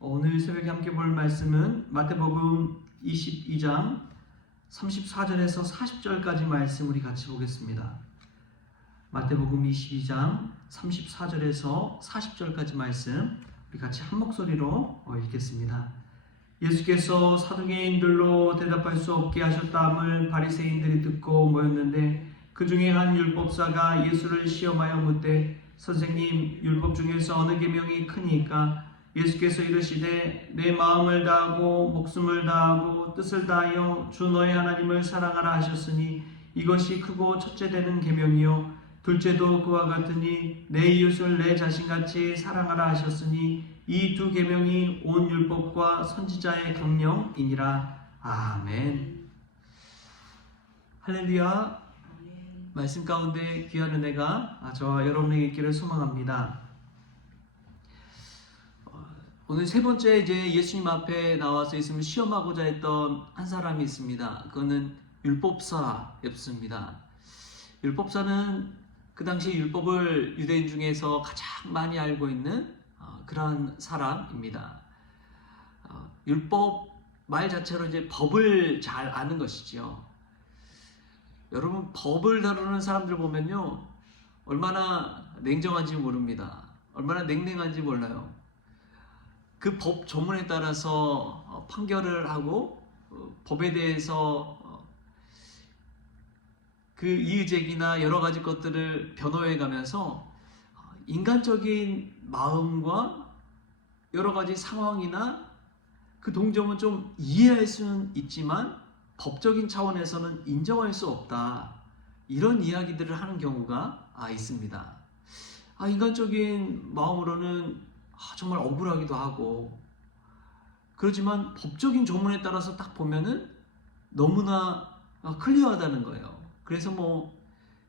오늘 새벽에 함께 볼 말씀은 마태복음 22장 34절에서 40절까지 말씀 우리 같이 보겠습니다. 마태복음 22장 34절에서 40절까지 말씀 우리 같이 한 목소리로 읽겠습니다. 예수께서 사두개인들로 대답할 수 없게 하셨다함을 바리새인들이 듣고 모였는데 그 중에 한 율법사가 예수를 시험하여 묻되 선생님, 율법 중에서 어느 계명이 크니까? 예수께서 이르시되 내 마음을 다하고 목숨을 다하고 뜻을 다하여 주 너의 하나님을 사랑하라 하셨으니 이것이 크고 첫째 되는 계명이요 둘째도 그와 같으니 내 이웃을 내 자신같이 사랑하라 하셨으니 이 두 계명이 온 율법과 선지자의 강령이니라. 아멘. 할렐루야. 말씀 가운데 귀한 은혜가 저와 여러분에게 있기를 소망합니다. 오늘 세 번째 이제 예수님 앞에 나와서 예수님을 시험하고자 했던 한 사람이 있습니다. 그거는 율법사였습니다. 율법사는 그 당시 율법을 유대인 중에서 가장 많이 알고 있는 그러한 사람입니다. 율법 말 자체로 이제 법을 잘 아는 것이죠. 여러분, 법을 다루는 사람들 보면요, 얼마나 냉정한지 모릅니다. 얼마나 냉랭한지 몰라요. 그 법 조문에 따라서 판결을 하고 법에 대해서 그 이의제기나 여러 가지 것들을 변호해 가면서 인간적인 마음과 여러 가지 상황이나 그 동점은 좀 이해할 수는 있지만 법적인 차원에서는 인정할 수 없다, 이런 이야기들을 하는 경우가 있습니다. 인간적인 마음으로는 정말 억울하기도 하고, 그렇지만 법적인 조문에 따라서 딱 보면은 너무나 클리어하다는 거예요. 그래서 뭐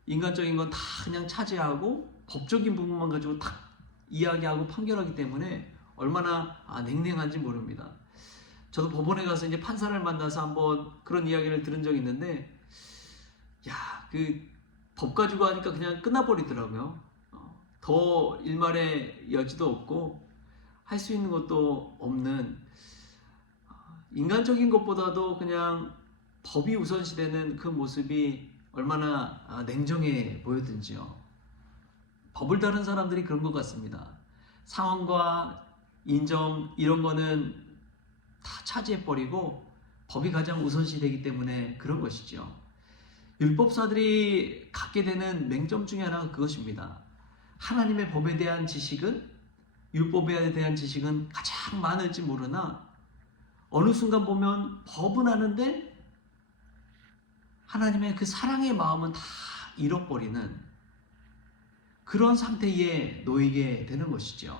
인간적인 건 다 그냥 차지하고 법적인 부분만 가지고 딱 이야기하고 판결하기 때문에 얼마나 냉랭한지 모릅니다. 저도 법원에 가서 이제 판사를 만나서 한번 그런 이야기를 들은 적이 있는데, 그 법 가지고 하니까 그냥 끝나버리더라고요. 더 일말의 여지도 없고 할 수 있는 것도 없는, 인간적인 것보다도 그냥 법이 우선시되는 그 모습이 얼마나 냉정해 보였든지요. 법을 다룬 사람들이 그런 것 같습니다. 상황과 인정 이런 거는 다 차지해버리고 법이 가장 우선시되기 때문에 그런 것이죠. 율법사들이 갖게 되는 맹점 중에 하나가 그것입니다. 하나님의 법에 대한 지식은, 율법에 대한 지식은 가장 많을지 모르나 어느 순간 보면 법은 아는데 하나님의 그 사랑의 마음은 다 잃어버리는 그런 상태에 놓이게 되는 것이죠.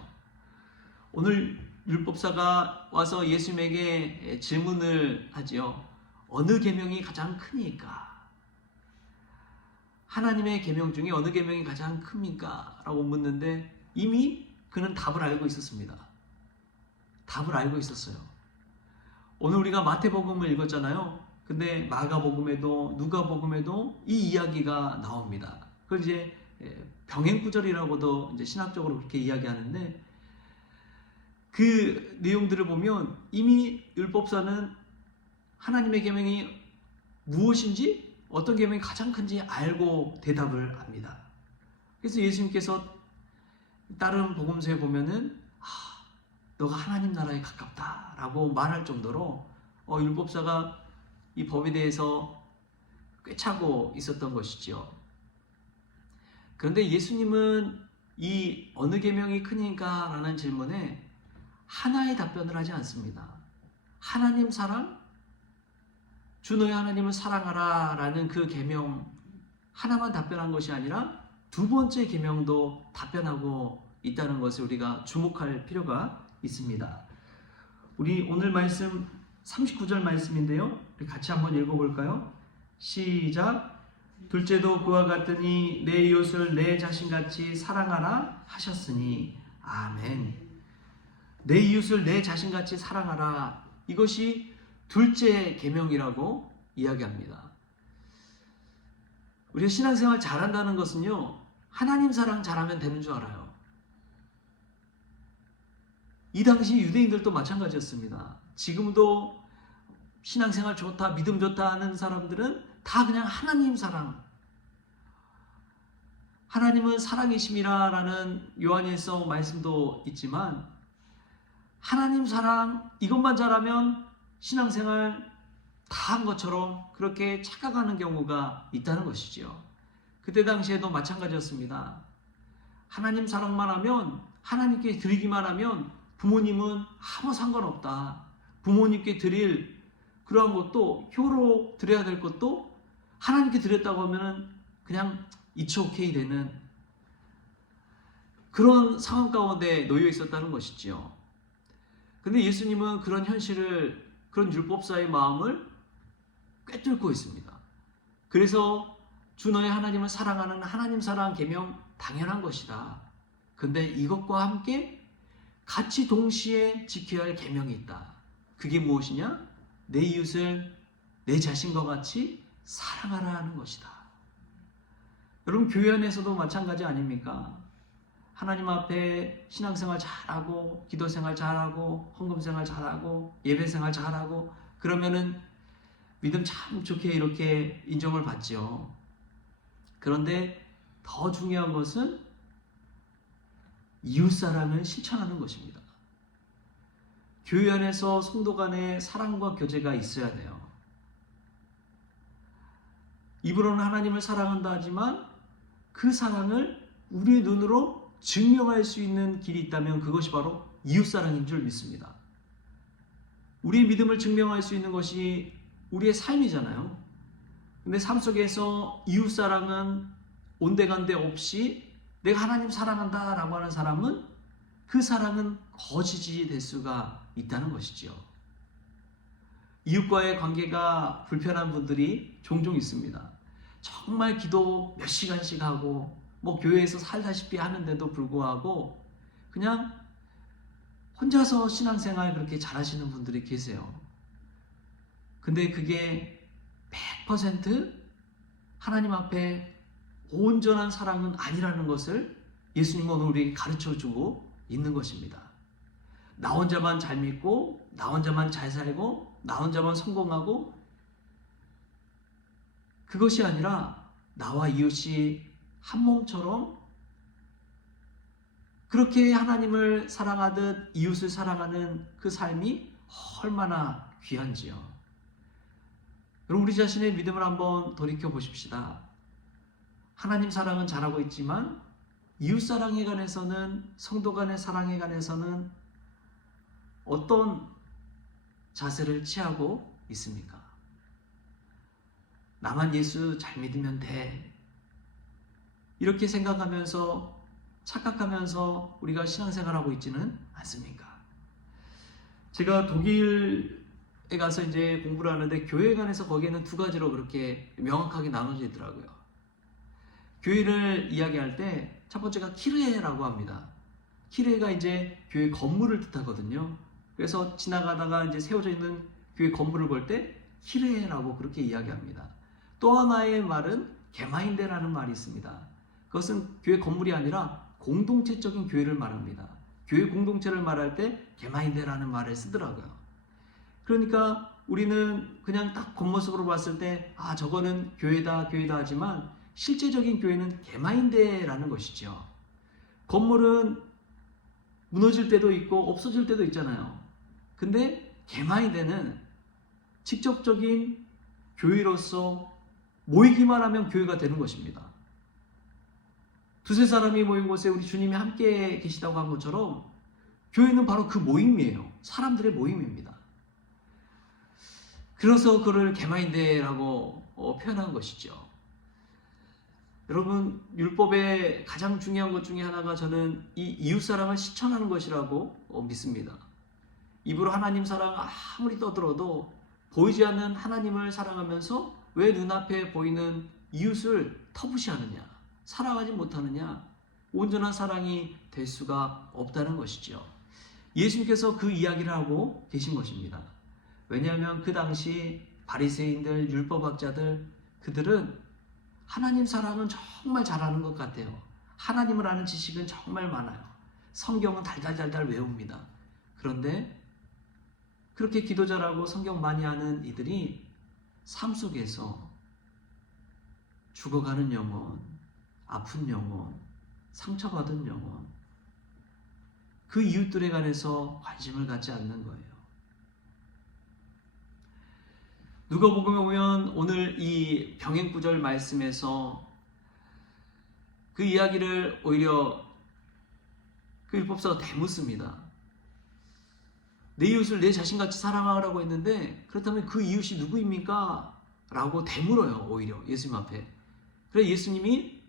오늘 율법사가 와서 예수님에게 질문을 하지요. 어느 계명이 가장 크니까? 하나님의 계명 중에 어느 계명이 가장 큽니까? 라고 묻는데 이미 그는 답을 알고 있었습니다. 답을 알고 있었어요. 오늘 우리가 마태복음을 읽었잖아요. 근데 마가복음에도 누가복음에도 이 이야기가 나옵니다. 그걸 이제 병행구절이라고도 이제 신학적으로 그렇게 이야기하는데, 그 내용들을 보면 이미 율법사는 하나님의 계명이 무엇인지, 어떤 계명이 가장 큰지 알고 대답을 합니다. 그래서 예수님께서 다른 복음서에 보면은 너가 하나님 나라에 가깝다라고 말할 정도로 율법사가 이 법에 대해서 꿰차고 있었던 것이죠. 그런데 예수님은 이 어느 계명이 크니까 라는 질문에 하나의 답변을 하지 않습니다. 하나님 사랑, 주 너의 하나님을 사랑하라 라는 그 계명 하나만 답변한 것이 아니라 두 번째 계명도 답변하고 있다는 것을 우리가 주목할 필요가 있습니다. 우리 오늘 말씀 39절 말씀인데요, 우리 같이 한번 읽어볼까요? 시작. 둘째도 그와 같으니 내 이웃을 내 자신같이 사랑하라 하셨으니. 아멘. 내 이웃을 내 자신같이 사랑하라, 이것이 둘째 계명이라고 이야기합니다. 우리가 신앙생활 잘한다는 것은요, 하나님 사랑 잘하면 되는 줄 알아요. 이 당시 유대인들도 마찬가지였습니다. 지금도 신앙생활 좋다, 믿음 좋다 하는 사람들은 다 그냥 하나님 사랑, 하나님은 사랑이심이라라는 요한일서 말씀도 있지만 하나님 사랑 이것만 잘하면 신앙생활 다 한 것처럼 그렇게 착각하는 경우가 있다는 것이죠. 그때 당시에도 마찬가지였습니다. 하나님 사랑만 하면, 하나님께 드리기만 하면 부모님은 아무 상관없다. 부모님께 드릴 그러한 것도, 효로 드려야 될 것도 하나님께 드렸다고 하면 그냥 it's okay 되는 그런 상황 가운데 놓여 있었다는 것이지요. 근데 예수님은 그런 현실을, 그런 율법사의 마음을 꿰뚫고 있습니다. 그래서 주 너의 하나님을 사랑하는 하나님 사랑 계명 당연한 것이다. 근데 이것과 함께 같이 동시에 지켜야 할 계명이 있다. 그게 무엇이냐? 내 이웃을 내 자신과 같이 사랑하라 하는 것이다. 여러분, 교회 안에서도 마찬가지 아닙니까? 하나님 앞에 신앙생활 잘하고, 기도생활 잘하고, 헌금생활 잘하고, 예배생활 잘하고, 그러면은 믿음 참 좋게 이렇게 인정을 받죠. 그런데 더 중요한 것은 이웃사랑을 실천하는 것입니다. 교회 안에서 성도 간의 사랑과 교제가 있어야 돼요. 입으로는 하나님을 사랑한다 하지만 그 사랑을 우리의 눈으로 증명할 수 있는 길이 있다면 그것이 바로 이웃사랑인 줄 믿습니다. 우리의 믿음을 증명할 수 있는 것이 우리의 삶이잖아요. 근데 삶 속에서 이웃사랑은 온데간데 없이 내가 하나님 사랑한다 라고 하는 사람은 그 사랑은 거짓이 될 수가 있다는 것이죠. 이웃과의 관계가 불편한 분들이 종종 있습니다. 정말 기도 몇 시간씩 하고 교회에서 살다시피 하는데도 불구하고 그냥 혼자서 신앙생활 그렇게 잘하시는 분들이 계세요. 근데 그게 100% 하나님 앞에 온전한 사랑은 아니라는 것을 예수님은 오늘 우리에게 가르쳐주고 있는 것입니다. 나 혼자만 잘 믿고, 나 혼자만 잘 살고, 나 혼자만 성공하고, 그것이 아니라 나와 이웃이 한 몸처럼 그렇게 하나님을 사랑하듯 이웃을 사랑하는 그 삶이 얼마나 귀한지요. 여러분, 우리 자신의 믿음을 한번 돌이켜 보십시다. 하나님 사랑은 잘하고 있지만 이웃 사랑에 관해서는, 성도 간의 사랑에 관해서는 어떤 자세를 취하고 있습니까? 나만 예수 잘 믿으면 돼. 이렇게 생각하면서, 착각하면서 우리가 신앙생활하고 있지는 않습니까? 제가 독일에 가서 이제 공부를 하는데 교회 간에서 거기에는 두 가지로 그렇게 명확하게 나눠져 있더라고요. 교회를 이야기할 때 첫 번째가 키르헤라고 합니다. 키르헤가 이제 교회 건물을 뜻하거든요. 그래서 지나가다가 이제 세워져 있는 교회 건물을 볼 때 키르헤라고 그렇게 이야기합니다. 또 하나의 말은 게마인데라는 말이 있습니다. 그것은 교회 건물이 아니라 공동체적인 교회를 말합니다. 교회 공동체를 말할 때 게마인데라는 말을 쓰더라고요. 그러니까 우리는 그냥 딱 겉모습으로 봤을 때 저거는 교회다 하지만 실제적인 교회는 게마인데라는 것이죠. 건물은 무너질 때도 있고 없어질 때도 있잖아요. 근데 게마인데는 직접적인 교회로서 모이기만 하면 교회가 되는 것입니다. 두세 사람이 모인 곳에 우리 주님이 함께 계시다고 한 것처럼 교회는 바로 그 모임이에요. 사람들의 모임입니다. 그래서 그를 게마인데라고 표현한 것이죠. 여러분, 율법의 가장 중요한 것 중에 하나가 저는 이 이웃사랑을 실천하는 것이라고 믿습니다. 입으로 하나님 사랑 아무리 떠들어도 보이지 않는 하나님을 사랑하면서 왜 눈앞에 보이는 이웃을 터부시하느냐, 사랑하지 못하느냐, 온전한 사랑이 될 수가 없다는 것이죠. 예수님께서 그 이야기를 하고 계신 것입니다. 왜냐하면 그 당시 바리새인들, 율법학자들, 그들은 하나님 사랑은 정말 잘하는 것 같아요. 하나님을 아는 지식은 정말 많아요. 성경은 달달달달 외웁니다. 그런데 그렇게 기도 잘하고 성경 많이 하는 이들이 삶 속에서 죽어가는 영혼, 아픈 영혼, 상처받은 영혼, 그 이웃들에 관해서 관심을 갖지 않는 거예요. 누가복음에 보면 오늘 이 병행구절 말씀에서 그 이야기를 오히려 그 율법사가 대묻습니다. 내 이웃을 내 자신같이 사랑하라고 했는데 그렇다면 그 이웃이 누구입니까? 라고 대물어요. 오히려 예수님 앞에. 그래서 예수님이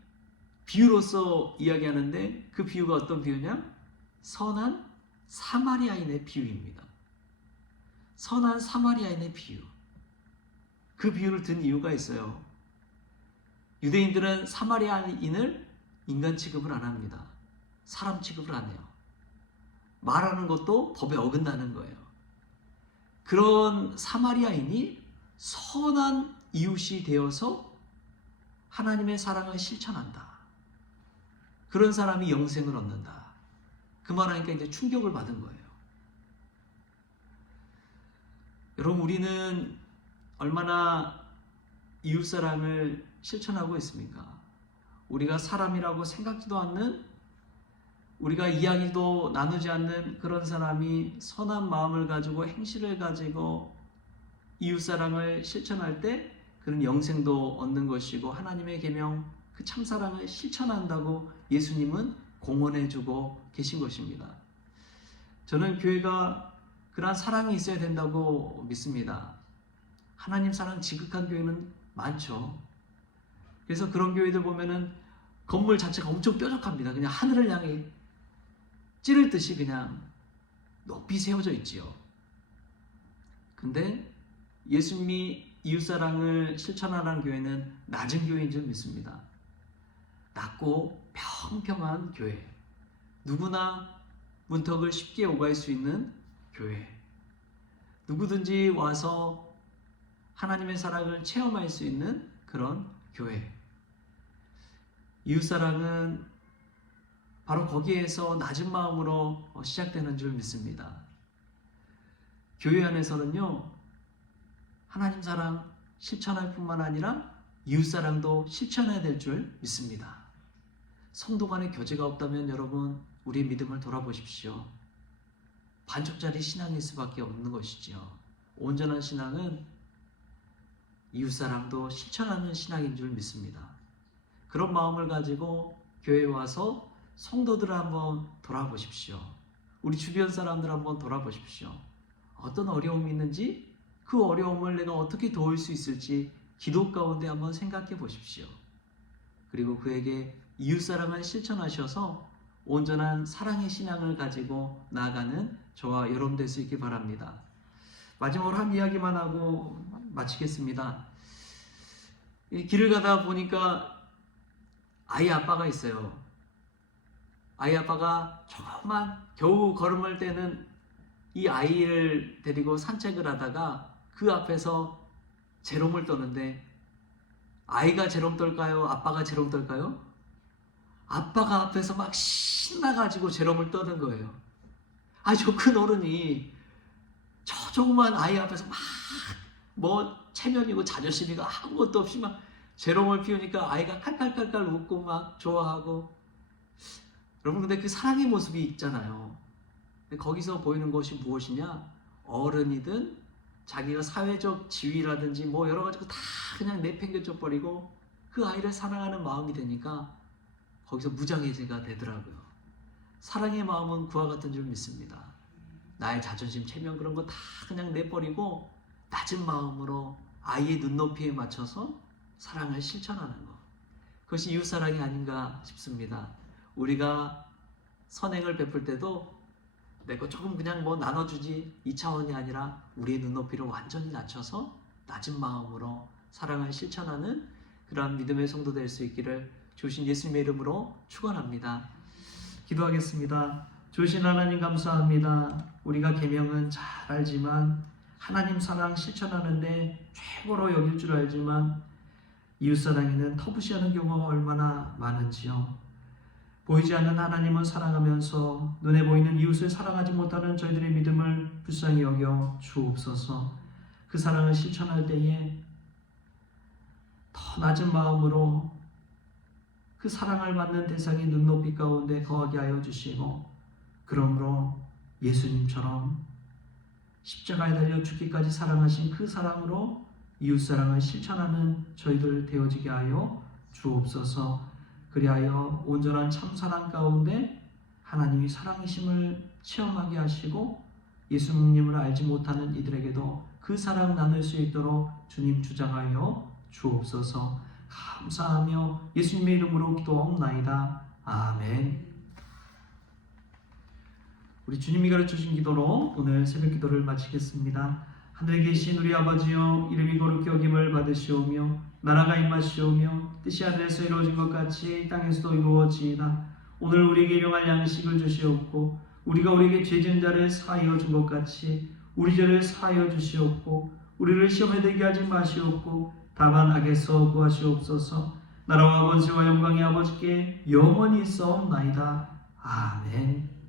비유로서 이야기하는데 그 비유가 어떤 비유냐? 선한 사마리아인의 비유입니다. 선한 사마리아인의 비유. 그 비유를 든 이유가 있어요. 유대인들은 사마리아인을 인간 취급을 안 합니다. 사람 취급을 안 해요. 말하는 것도 법에 어긋나는 거예요. 그런 사마리아인이 선한 이웃이 되어서 하나님의 사랑을 실천한다. 그런 사람이 영생을 얻는다. 그 말하니까 이제 충격을 받은 거예요. 여러분, 우리는 얼마나 이웃사랑을 실천하고 있습니까? 우리가 사람이라고 생각지도 않는, 우리가 이야기도 나누지 않는 그런 사람이 선한 마음을 가지고 행실을 가지고 이웃사랑을 실천할 때 그런 영생도 얻는 것이고 하나님의 계명, 그 참사랑을 실천한다고 예수님은 공언해주고 계신 것입니다. 저는 교회가 그러한 사랑이 있어야 된다고 믿습니다. 하나님 사랑 지극한 교회는 많죠. 그래서 그런 교회들 보면은 건물 자체가 엄청 뾰족합니다. 그냥 하늘을 향해 찌를 듯이 그냥 높이 세워져 있지요. 근데 예수님이 이웃사랑을 실천하라는 교회는 낮은 교회인 줄 믿습니다. 낮고 평평한 교회, 누구나 문턱을 쉽게 오갈 수 있는 교회, 누구든지 와서 하나님의 사랑을 체험할 수 있는 그런 교회. 이웃사랑은 바로 거기에서 낮은 마음으로 시작되는 줄 믿습니다. 교회 안에서는요, 하나님 사랑 실천할 뿐만 아니라 이웃사랑도 실천해야 될 줄 믿습니다. 성도 간의 교제가 없다면 여러분, 우리의 믿음을 돌아보십시오. 반쪽짜리 신앙일 수밖에 없는 것이지요. 온전한 신앙은 이웃사랑도 실천하는 신앙인 줄 믿습니다. 그런 마음을 가지고 교회에 와서 성도들을 한번 돌아보십시오. 우리 주변 사람들 한번 돌아보십시오. 어떤 어려움이 있는지, 그 어려움을 내가 어떻게 도울 수 있을지 기도 가운데 한번 생각해 보십시오. 그리고 그에게 이웃사랑을 실천하셔서 온전한 사랑의 신앙을 가지고 나아가는 저와 여러분 될 수 있길 바랍니다. 마지막으로 한 이야기만 하고 마치겠습니다. 길을 가다 보니까 아이 아빠가 있어요. 아이 아빠가 조금만 겨우 걸음을 떼는 이 아이를 데리고 산책을 하다가 그 앞에서 재롱을 떠는데, 아이가 재롱 떨까요? 아빠가 재롱 떨까요? 아빠가 앞에서 막 신나가지고 재롱을 떠는 거예요. 저 큰 어른이 저 조그만 아이 앞에서 막 뭐 체면이고 자존심이고 아무것도 없이 막 재롱을 피우니까 아이가 칼칼칼칼 웃고 막 좋아하고. 여러분, 근데 그 사랑의 모습이 있잖아요. 근데 거기서 보이는 것이 무엇이냐? 어른이든 자기가 사회적 지위라든지 뭐 여러 가지 다 그냥 내팽개쳐 버리고 그 아이를 사랑하는 마음이 되니까 거기서 무장해제가 되더라고요. 사랑의 마음은 그와 같은 줄 믿습니다. 나의 자존심, 체면 그런 거 다 그냥 내버리고 낮은 마음으로 아이의 눈높이에 맞춰서 사랑을 실천하는 것. 그것이 이웃사랑이 아닌가 싶습니다. 우리가 선행을 베풀 때도 내 거 조금 그냥 뭐 나눠주지, 이 차원이 아니라 우리의 눈높이를 완전히 낮춰서 낮은 마음으로 사랑을 실천하는 그러한 믿음의 성도 될 수 있기를 주신 예수님의 이름으로 축원합니다. 기도하겠습니다. 주신 하나님 감사합니다. 우리가 계명은 잘 알지만 하나님 사랑 실천하는데 최고로 여길 줄 알지만 이웃사랑에는 터부시하는 경우가 얼마나 많은지요. 보이지 않는 하나님을 사랑하면서 눈에 보이는 이웃을 사랑하지 못하는 저희들의 믿음을 불쌍히 여겨 주옵소서. 그 사랑을 실천할 때에 더 낮은 마음으로 그 사랑을 받는 대상의 눈높이 가운데 거하게 하여 주시고, 그러므로 예수님처럼 십자가에 달려 죽기까지 사랑하신 그 사랑으로 이웃사랑을 실천하는 저희들 되어지게 하여 주옵소서. 그리하여 온전한 참사랑 가운데 하나님이 사랑이심을 체험하게 하시고 예수님을 알지 못하는 이들에게도 그 사랑 나눌 수 있도록 주님 주장하여 주옵소서. 감사하며 예수님의 이름으로 기도하옵나이다. 아멘. 우리 주님이 가르쳐주신 기도로 오늘 새벽 기도를 마치겠습니다. 하늘에 계신 우리 아버지여, 이름이 거룩히 여김을 받으시오며 나라가 임하시오며 뜻이 하늘에서 이루어진 것 같이 땅에서도 이루어지이다. 오늘 우리에게 일용할 양식을 주시옵고 우리가 우리에게 죄 지은 자를 사하여 준 것 같이 우리 죄를 사하여 주시옵고 우리를 시험에 들게 하지 마시옵고 다만 악에서 구하시옵소서. 나라와 권세와 영광이 아버지께 영원히 있사옵나이다. 아멘.